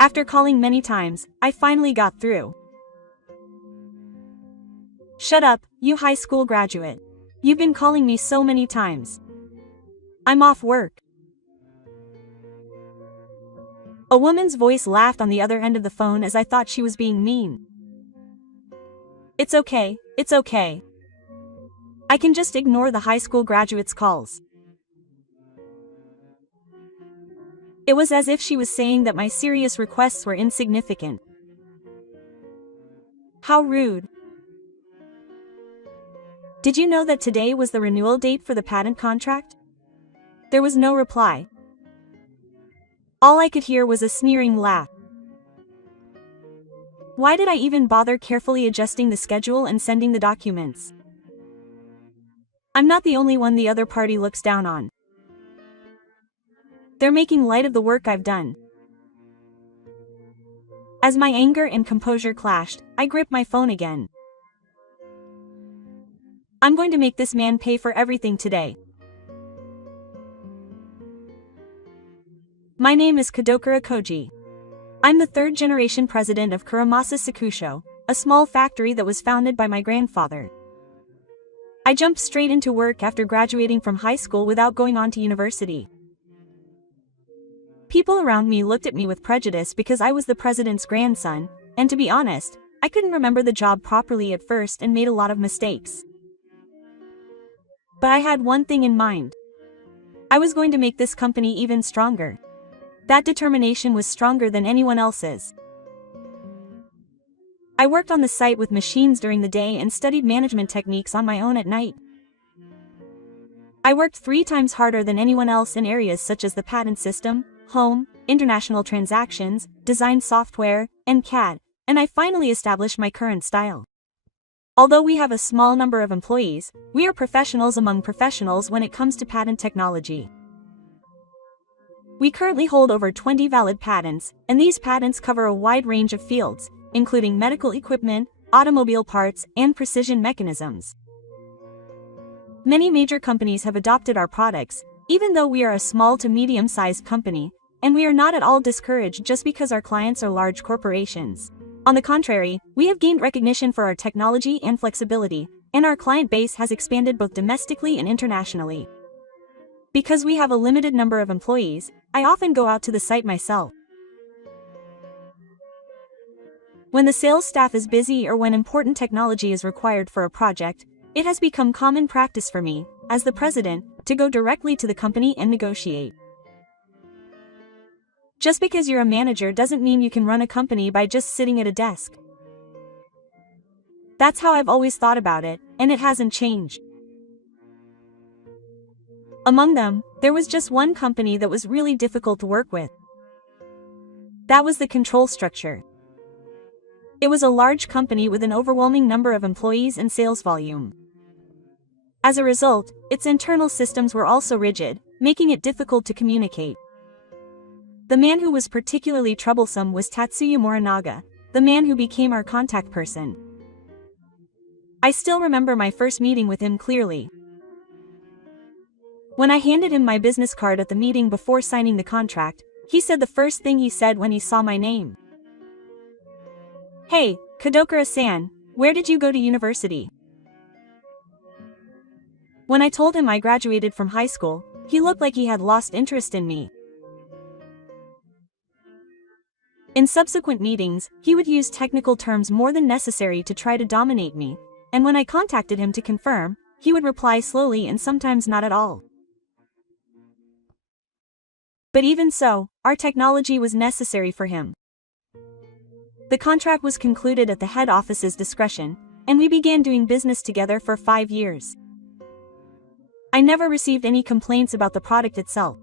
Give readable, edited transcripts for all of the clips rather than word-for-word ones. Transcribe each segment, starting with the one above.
After calling many times, I finally got through. Shut up, you high school graduate. You've been calling me so many times. I'm off work. A woman's voice laughed on the other end of the phone as I thought she was being mean. It's okay, it's okay. I can just ignore the high school graduate's calls. It was as if she was saying that my serious requests were insignificant. How rude. Did you know that today was the renewal date for the patent contract? There was no reply. All I could hear was a sneering laugh. Why did I even bother carefully adjusting the schedule and sending the documents? I'm not the only one the other party looks down on. They're making light of the work I've done. As my anger and composure clashed, I gripped my phone again. I'm going to make this man pay for everything today. My name is Kadokura Koji. I'm the third-generation president of Kuramasa Sakusho, a small factory that was founded by my grandfather. I jumped straight into work after graduating from high school without going on to university. People around me looked at me with prejudice because I was the president's grandson, and to be honest, I couldn't remember the job properly at first and made a lot of mistakes. But I had one thing in mind. I was going to make this company even stronger. That determination was stronger than anyone else's. I worked on the site with machines during the day and studied management techniques on my own at night. I worked 3 times harder than anyone else in areas such as the patent system, home, international transactions, design software, and CAD, and I finally established my current style. Although we have a small number of employees, we are professionals among professionals when it comes to patent technology. We currently hold over 20 valid patents, and these patents cover a wide range of fields, including medical equipment, automobile parts, and precision mechanisms. Many major companies have adopted our products, even though we are a small to medium-sized company, and we are not at all discouraged just because our clients are large corporations. On the contrary, we have gained recognition for our technology and flexibility, and our client base has expanded both domestically and internationally. Because we have a limited number of employees, I often go out to the site myself. When the sales staff is busy or when important technology is required for a project, it has become common practice for me, as the president, to go directly to the company and negotiate. Just because you're a manager doesn't mean you can run a company by just sitting at a desk. That's how I've always thought about it, and it hasn't changed. Among them, there was just one company that was really difficult to work with. That was the control structure. It was a large company with an overwhelming number of employees and sales volume. As a result, its internal systems were also rigid, making it difficult to communicate. The man who was particularly troublesome was Tatsuya Morinaga, the man who became our contact person. I still remember my first meeting with him clearly. When I handed him my business card at the meeting before signing the contract, he said the first thing he said when he saw my name. "Hey, Kadokura-san, where did you go to university?" When I told him I graduated from high school, he looked like he had lost interest in me. In subsequent meetings, he would use technical terms more than necessary to try to dominate me, and when I contacted him to confirm, he would reply slowly and sometimes not at all. But even so, our technology was necessary for him. The contract was concluded at the head office's discretion, and we began doing business together for 5 years. I never received any complaints about the product itself.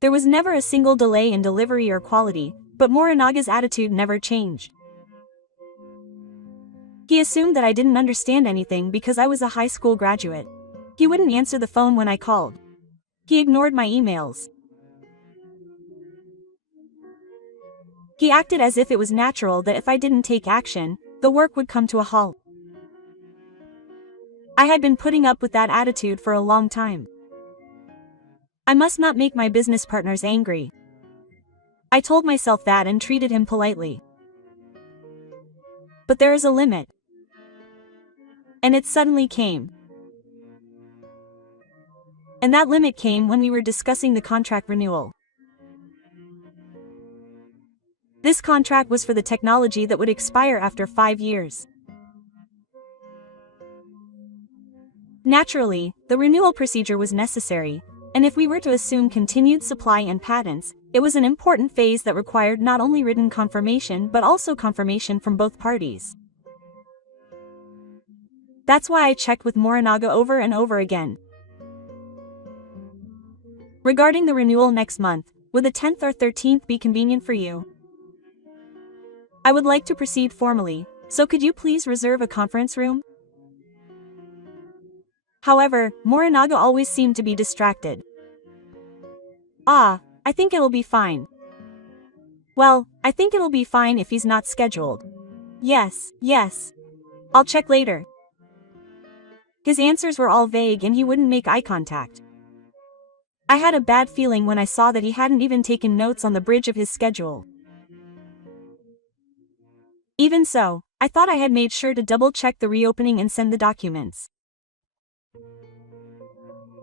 There was never a single delay in delivery or quality, but Morinaga's attitude never changed. He assumed that I didn't understand anything because I was a high school graduate. He wouldn't answer the phone when I called. He ignored my emails. He acted as if it was natural that if I didn't take action, the work would come to a halt. I had been putting up with that attitude for a long time. I must not make my business partners angry. I told myself that and treated him politely. But there is a limit. And it suddenly came. And that limit came when we were discussing the contract renewal. This contract was for the technology that would expire after 5 years. Naturally, the renewal procedure was necessary, and if we were to assume continued supply and patents, it was an important phase that required not only written confirmation but also confirmation from both parties. That's why I checked with Morinaga over and over again. Regarding the renewal next month, would the 10th or 13th be convenient for you? I would like to proceed formally, so could you please reserve a conference room? However, Morinaga always seemed to be distracted. I think it'll be fine. Well, I think it'll be fine if he's not scheduled. Yes. I'll check later. His answers were all vague and he wouldn't make eye contact. I had a bad feeling when I saw that he hadn't even taken notes on the bridge of his schedule. Even so, I thought I had made sure to double-check the reopening and send the documents.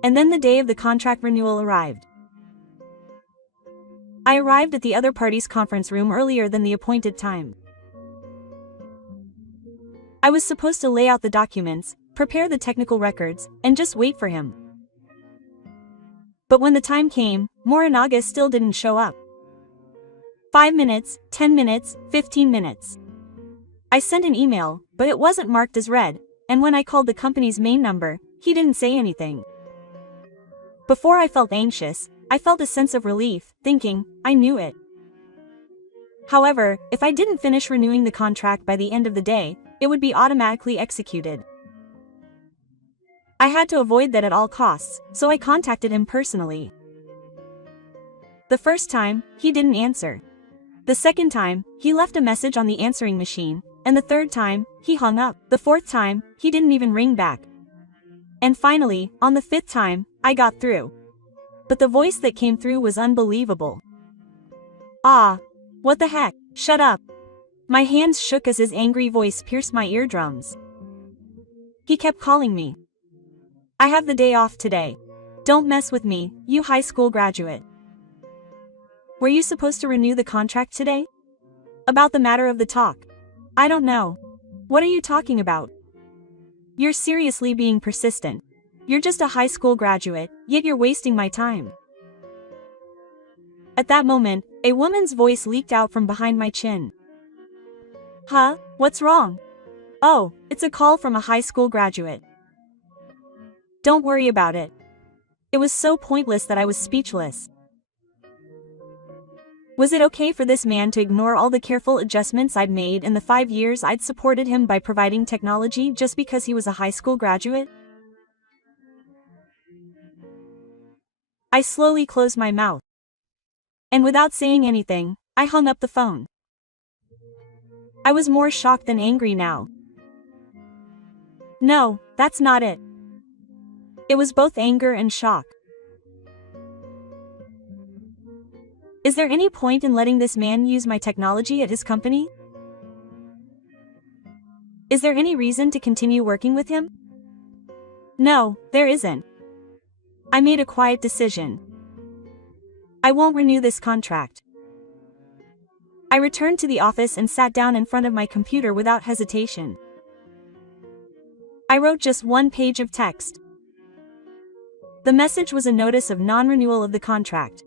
And then the day of the contract renewal arrived. I arrived at the other party's conference room earlier than the appointed time. I was supposed to lay out the documents, prepare the technical records, and just wait for him. But when the time came, Morinaga still didn't show up. 5 minutes, 10 minutes, 15 minutes. I sent an email, but it wasn't marked as read, and when I called the company's main number, he didn't say anything. Before I felt anxious, I felt a sense of relief, thinking, I knew it. However, if I didn't finish renewing the contract by the end of the day, it would be automatically executed. I had to avoid that at all costs, so I contacted him personally. The first time, he didn't answer. The second time, he left a message on the answering machine, and the third time, he hung up. The fourth time, he didn't even ring back. And finally, on the 5th time, I got through. But the voice that came through was unbelievable. What the heck? Shut up. My hands shook as his angry voice pierced my eardrums. He kept calling me. I have the day off today. Don't mess with me, you high school graduate. Were you supposed to renew the contract today? About the matter of the talk. I don't know. What are you talking about? You're seriously being persistent. You're just a high school graduate, yet you're wasting my time. At that moment, a woman's voice leaked out from behind my chin. Huh? What's wrong? Oh, it's a call from a high school graduate. Don't worry about it. It was so pointless that I was speechless. Was it okay for this man to ignore all the careful adjustments I'd made in the 5 years I'd supported him by providing technology just because he was a high school graduate? I slowly closed my mouth. And without saying anything, I hung up the phone. I was more shocked than angry now. No, that's not it. It was both anger and shock. Is there any point in letting this man use my technology at his company? Is there any reason to continue working with him? No, there isn't. I made a quiet decision. I won't renew this contract. I returned to the office and sat down in front of my computer without hesitation. I wrote just 1 page of text. The message was a notice of non-renewal of the contract.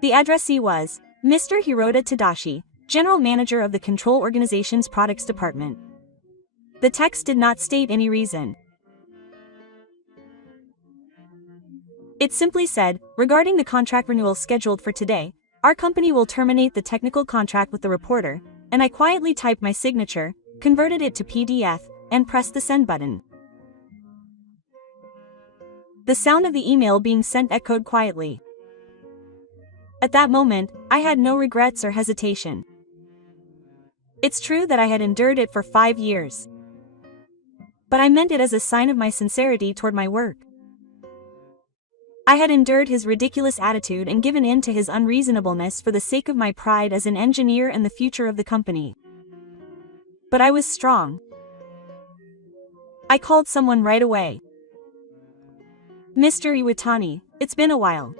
The addressee was Mr. Hirota Tadashi, General Manager of the Control Organization's Products Department. The text did not state any reason. It simply said, regarding the contract renewal scheduled for today, our company will terminate the technical contract with the reporter, and I quietly typed my signature, converted it to PDF, and pressed the send button. The sound of the email being sent echoed quietly. At that moment, I had no regrets or hesitation. It's true that I had endured it for 5 years. But I meant it as a sign of my sincerity toward my work. I had endured his ridiculous attitude and given in to his unreasonableness for the sake of my pride as an engineer and the future of the company. But I was strong. I called someone right away. Mr. Iwatani, it's been a while.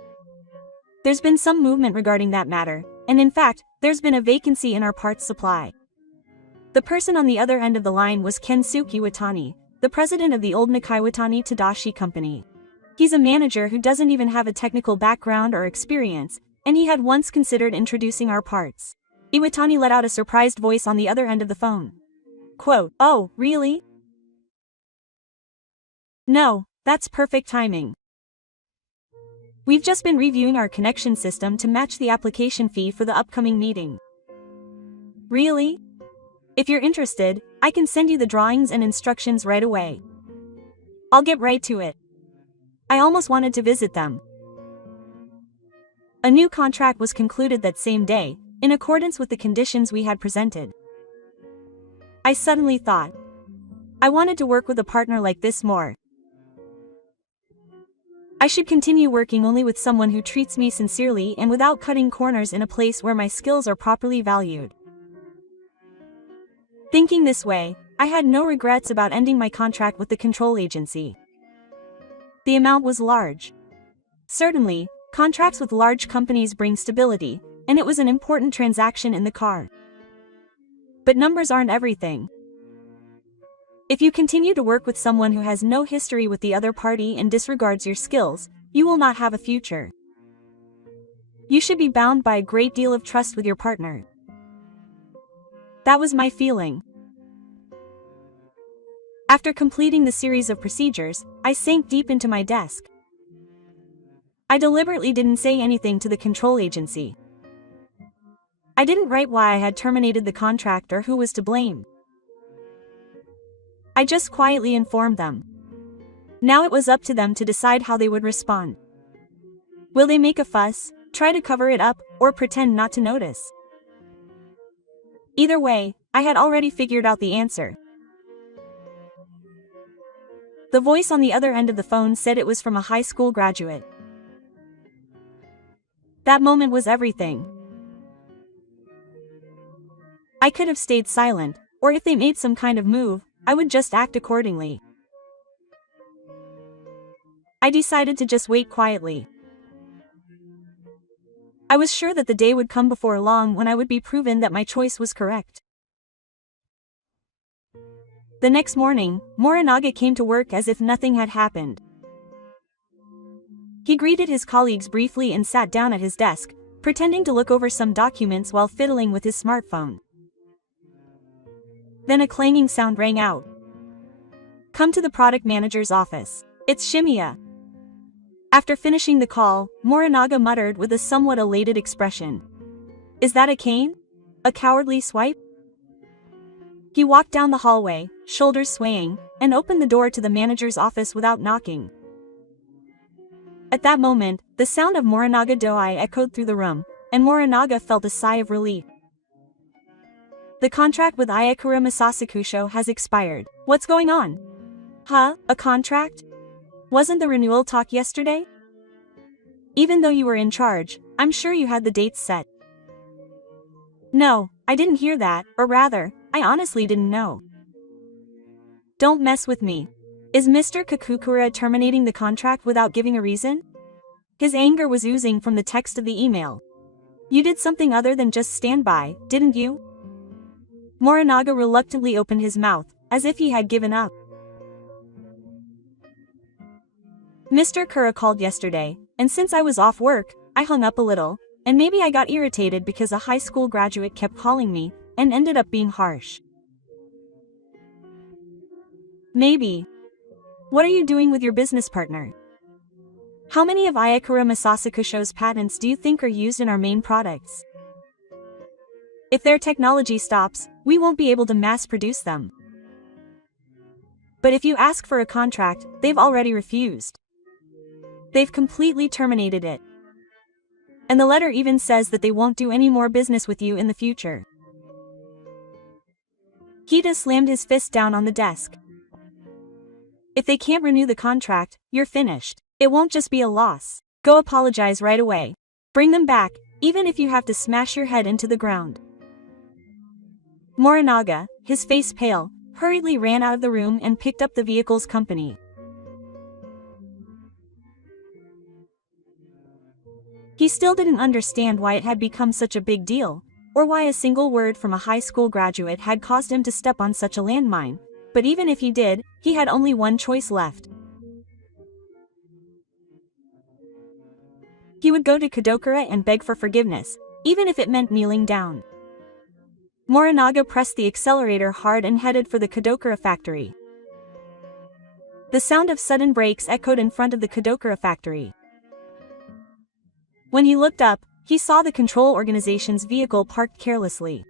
There's been some movement regarding that matter, and in fact, there's been a vacancy in our parts supply. The person on the other end of the line was Kensuke Iwatani, the president of the old Nakaiwatani Tadashi company. He's a manager who doesn't even have a technical background or experience, and he had once considered introducing our parts. Iwatani let out a surprised voice on the other end of the phone. Quote, "Oh, really? No, that's perfect timing. We've just been reviewing our connection system to match the application fee for the upcoming meeting. Really? If you're interested, I can send you the drawings and instructions right away. I'll get right to it." I almost wanted to visit them. A new contract was concluded that same day, in accordance with the conditions we had presented. I suddenly thought, I wanted to work with a partner like this more. I should continue working only with someone who treats me sincerely and without cutting corners in a place where my skills are properly valued. Thinking this way, I had no regrets about ending my contract with the control agency. The amount was large. Certainly, contracts with large companies bring stability, and it was an important transaction in the car. But numbers aren't everything. If you continue to work with someone who has no history with the other party and disregards your skills, you will not have a future. You should be bound by a great deal of trust with your partner. That was my feeling. After completing the series of procedures, I sank deep into my desk. I deliberately didn't say anything to the control agency. I didn't write why I had terminated the contract or who was to blame. I just quietly informed them. Now it was up to them to decide how they would respond. Will they make a fuss, try to cover it up, or pretend not to notice? Either way, I had already figured out the answer. The voice on the other end of the phone said it was from a high school graduate. That moment was everything. I could have stayed silent, or if they made some kind of move, I would just act accordingly. I decided to just wait quietly. I was sure that the day would come before long when I would be proven that my choice was correct. The next morning, Morinaga came to work as if nothing had happened. He greeted his colleagues briefly and sat down at his desk, pretending to look over some documents while fiddling with his smartphone. Then a clanging sound rang out. "Come to the product manager's office. It's Shimiya." After finishing the call, Morinaga muttered with a somewhat elated expression. "Is that a cane? A cowardly swipe?" He walked down the hallway, shoulders swaying, and opened the door to the manager's office without knocking. At that moment, the sound of Morinaga Doi echoed through the room, and Morinaga felt a sigh of relief. "The contract with Ayakura Masasakusho has expired. What's going on?" "Huh, a contract? Wasn't the renewal talk yesterday? Even though you were in charge, I'm sure you had the dates set." "No, I didn't hear that, or rather, I honestly didn't know." "Don't mess with me. Is Mr. Kakukura terminating the contract without giving a reason?" His anger was oozing from the text of the email. "You did something other than just stand by, didn't you?" Morinaga reluctantly opened his mouth, as if he had given up. Mr. Kura called yesterday, and since I was off work, I hung up a little, and maybe I got irritated because a high school graduate kept calling me, and ended up being harsh. Maybe. What are you doing with your business partner? How many of Ayakura Masasakusho's patents do you think are used in our main products? If their technology stops, we won't be able to mass produce them. But if you ask for a contract, they've already refused. They've completely terminated it. And the letter even says that they won't do any more business with you in the future. Hida slammed his fist down on the desk. If they can't renew the contract, you're finished. It won't just be a loss. Go apologize right away. Bring them back, even if you have to smash your head into the ground. Morinaga, his face pale, hurriedly ran out of the room and picked up the vehicle's company. He still didn't understand why it had become such a big deal, or why a single word from a high school graduate had caused him to step on such a landmine, but even if he did, he had only one choice left. He would go to Kadokura and beg for forgiveness, even if it meant kneeling down. Morinaga pressed the accelerator hard and headed for the Kadokura factory. The sound of sudden brakes echoed in front of the Kadokura factory. When he looked up, he saw the control organization's vehicle parked carelessly.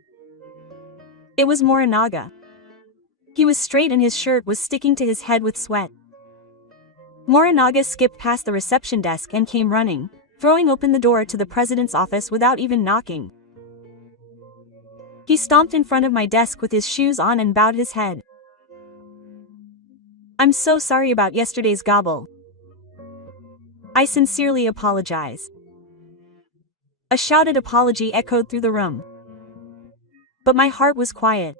It was Morinaga. He was straight and his shirt was sticking to his head with sweat. Morinaga skipped past the reception desk and came running, throwing open the door to the president's office without even knocking. He stomped in front of my desk with his shoes on and bowed his head. I'm so sorry about yesterday's gobble. I sincerely apologize. A shouted apology echoed through the room. But my heart was quiet.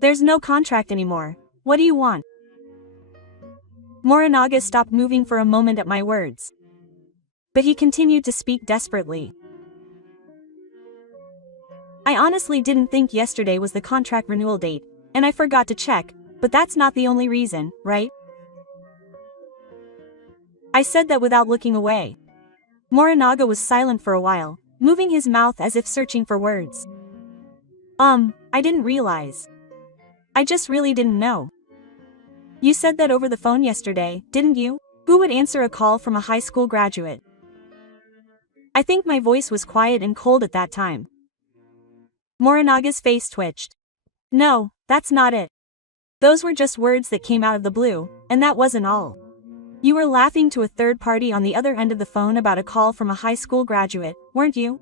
There's no contract anymore. What do you want? Morinaga stopped moving for a moment at my words. But he continued to speak desperately. I honestly didn't think yesterday was the contract renewal date, and I forgot to check, but that's not the only reason, right? I said that without looking away. Morinaga was silent for a while, moving his mouth as if searching for words. I didn't realize. I just really didn't know. You said that over the phone yesterday, didn't you? Who would answer a call from a high school graduate? I think my voice was quiet and cold at that time. Morinaga's face twitched. No, that's not it. Those were just words that came out of the blue, and that wasn't all. You were laughing to a third party on the other end of the phone about a call from a high school graduate, weren't you?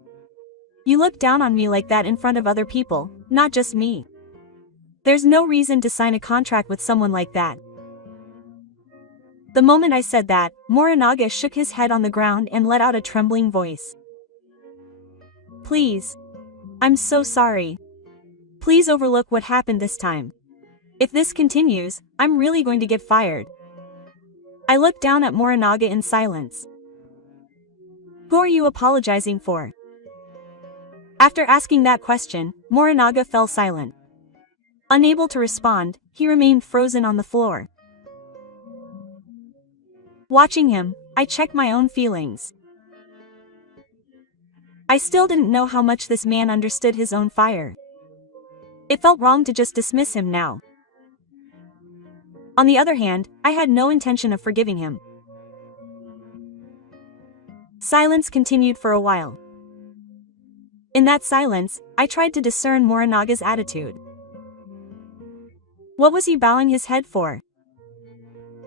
You looked down on me like that in front of other people, not just me. There's no reason to sign a contract with someone like that. The moment I said that, Morinaga shook his head on the ground and let out a trembling voice. Please. I'm so sorry. Please overlook what happened this time. If this continues, I'm really going to get fired. I looked down at Morinaga in silence. Who are you apologizing for? After asking that question, Morinaga fell silent. Unable to respond, he remained frozen on the floor. Watching him, I checked my own feelings. I still didn't know how much this man understood his own fire. It felt wrong to just dismiss him now. On the other hand, I had no intention of forgiving him. Silence continued for a while. In that silence, I tried to discern Morinaga's attitude. What was he bowing his head for?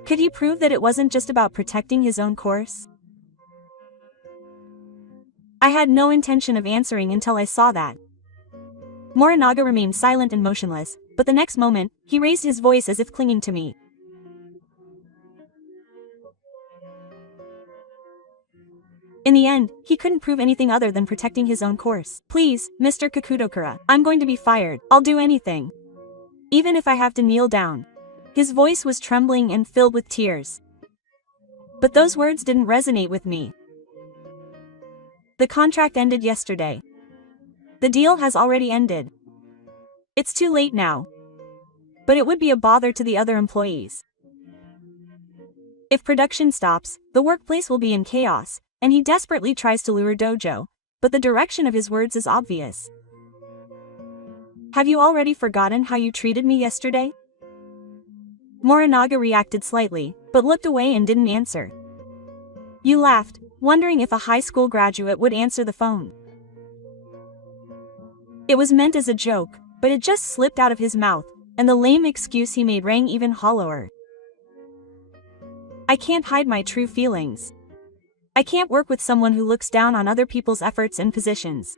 Could he prove that it wasn't just about protecting his own course? I had no intention of answering until I saw that. Morinaga remained silent and motionless, but the next moment, he raised his voice as if clinging to me. In the end, he couldn't prove anything other than protecting his own course. Please, Mr. Kakudokura, I'm going to be fired. I'll do anything. Even if I have to kneel down. His voice was trembling and filled with tears. But those words didn't resonate with me. The contract ended yesterday. The deal has already ended. It's too late now. But it would be a bother to the other employees. If production stops, the workplace will be in chaos, and he desperately tries to lure Dojo, but the direction of his words is obvious. Have you already forgotten how you treated me yesterday? Morinaga reacted slightly, but looked away and didn't answer. You laughed, wondering if a high school graduate would answer the phone. It was meant as a joke, but it just slipped out of his mouth, and the lame excuse he made rang even hollower. I can't hide my true feelings. I can't work with someone who looks down on other people's efforts and positions.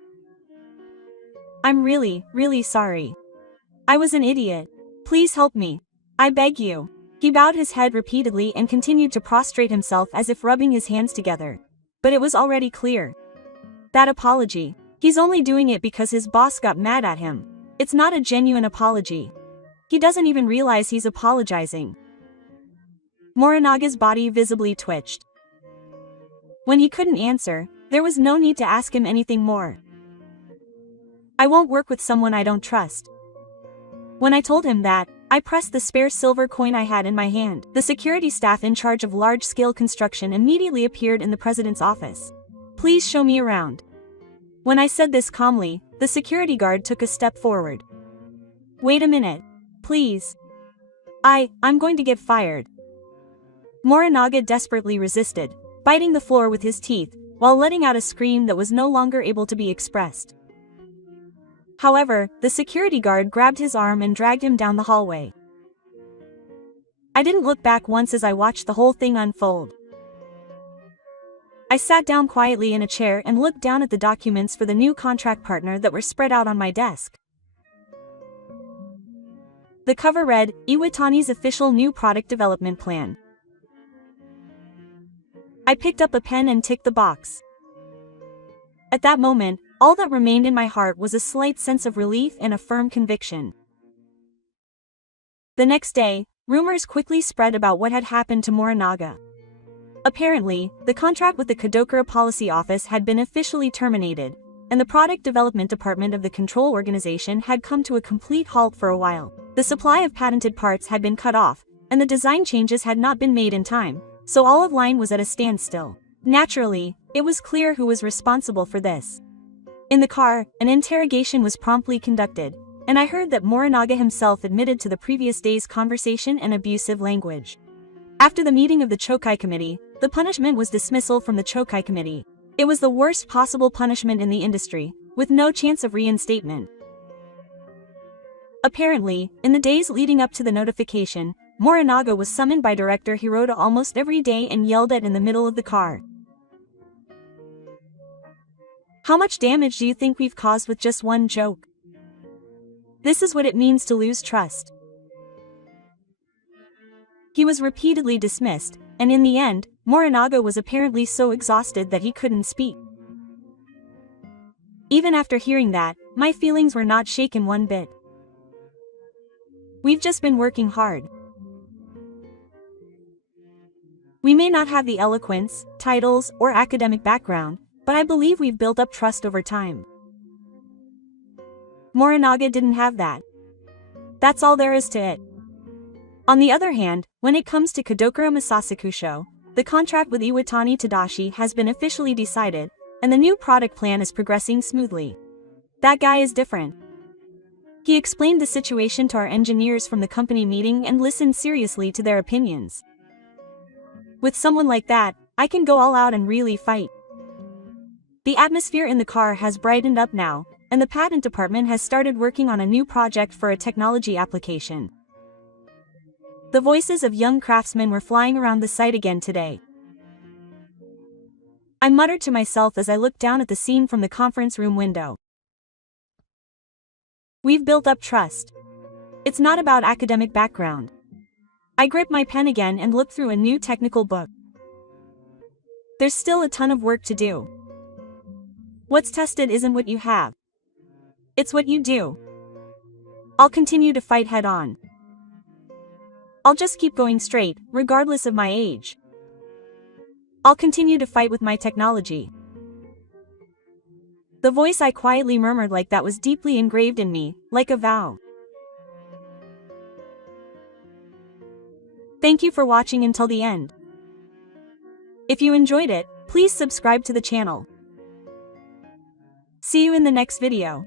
I'm really, really sorry. I was an idiot. Please help me. I beg you. He bowed his head repeatedly and continued to prostrate himself as if rubbing his hands together. But it was already clear. That apology. He's only doing it because his boss got mad at him. It's not a genuine apology. He doesn't even realize he's apologizing. Morinaga's body visibly twitched. When he couldn't answer, there was no need to ask him anything more. I won't work with someone I don't trust. When I told him that, I pressed the spare silver coin I had in my hand. The security staff in charge of large-scale construction immediately appeared in the president's office. Please show me around. When I said this calmly, the security guard took a step forward. Wait a minute. Please. I'm going to get fired. Morinaga desperately resisted, biting the floor with his teeth, while letting out a scream that was no longer able to be expressed. However, the security guard grabbed his arm and dragged him down the hallway. I didn't look back once as I watched the whole thing unfold. I sat down quietly in a chair and looked down at the documents for the new contract partner that were spread out on my desk. The cover read, Iwatani's official new product development plan. I picked up a pen and ticked the box. At that moment, all that remained in my heart was a slight sense of relief and a firm conviction. The next day, rumors quickly spread about what had happened to Morinaga. Apparently, the contract with the Kadokura Policy Office had been officially terminated, and the product development department of the control organization had come to a complete halt for a while. The supply of patented parts had been cut off, and the design changes had not been made in time, so all of line was at a standstill. Naturally, it was clear who was responsible for this. In the car, an interrogation was promptly conducted, and I heard that Morinaga himself admitted to the previous day's conversation and abusive language. After the meeting of the Chokai Committee, the punishment was dismissal from the Chokai Committee. It was the worst possible punishment in the industry, with no chance of reinstatement. Apparently, in the days leading up to the notification, Morinaga was summoned by Director Hiroda almost every day and yelled at in the middle of the car. How much damage do you think we've caused with just one joke? This is what it means to lose trust. He was repeatedly dismissed, and in the end, Morinaga was apparently so exhausted that he couldn't speak. Even after hearing that, my feelings were not shaken one bit. We've just been working hard. We may not have the eloquence, titles, or academic background, but I believe we've built up trust over time. Morinaga didn't have that. That's all there is to it. On the other hand, when it comes to Kadokura Masasakusho, the contract with Iwatani Tadashi has been officially decided, and the new product plan is progressing smoothly. That guy is different. He explained the situation to our engineers from the company meeting and listened seriously to their opinions. With someone like that, I can go all out and really fight. The atmosphere in the car has brightened up now, and the patent department has started working on a new project for a technology application. The voices of young craftsmen were flying around the site again today. I muttered to myself as I looked down at the scene from the conference room window. We've built up trust. It's not about academic background. I gripped my pen again and looked through a new technical book. There's still a ton of work to do. What's tested isn't what you have. It's what you do. I'll continue to fight head on. I'll just keep going straight, regardless of my age. I'll continue to fight with my technology. The voice I quietly murmured like that was deeply engraved in me, like a vow. Thank you for watching until the end. If you enjoyed it, please subscribe to the channel. See you in the next video.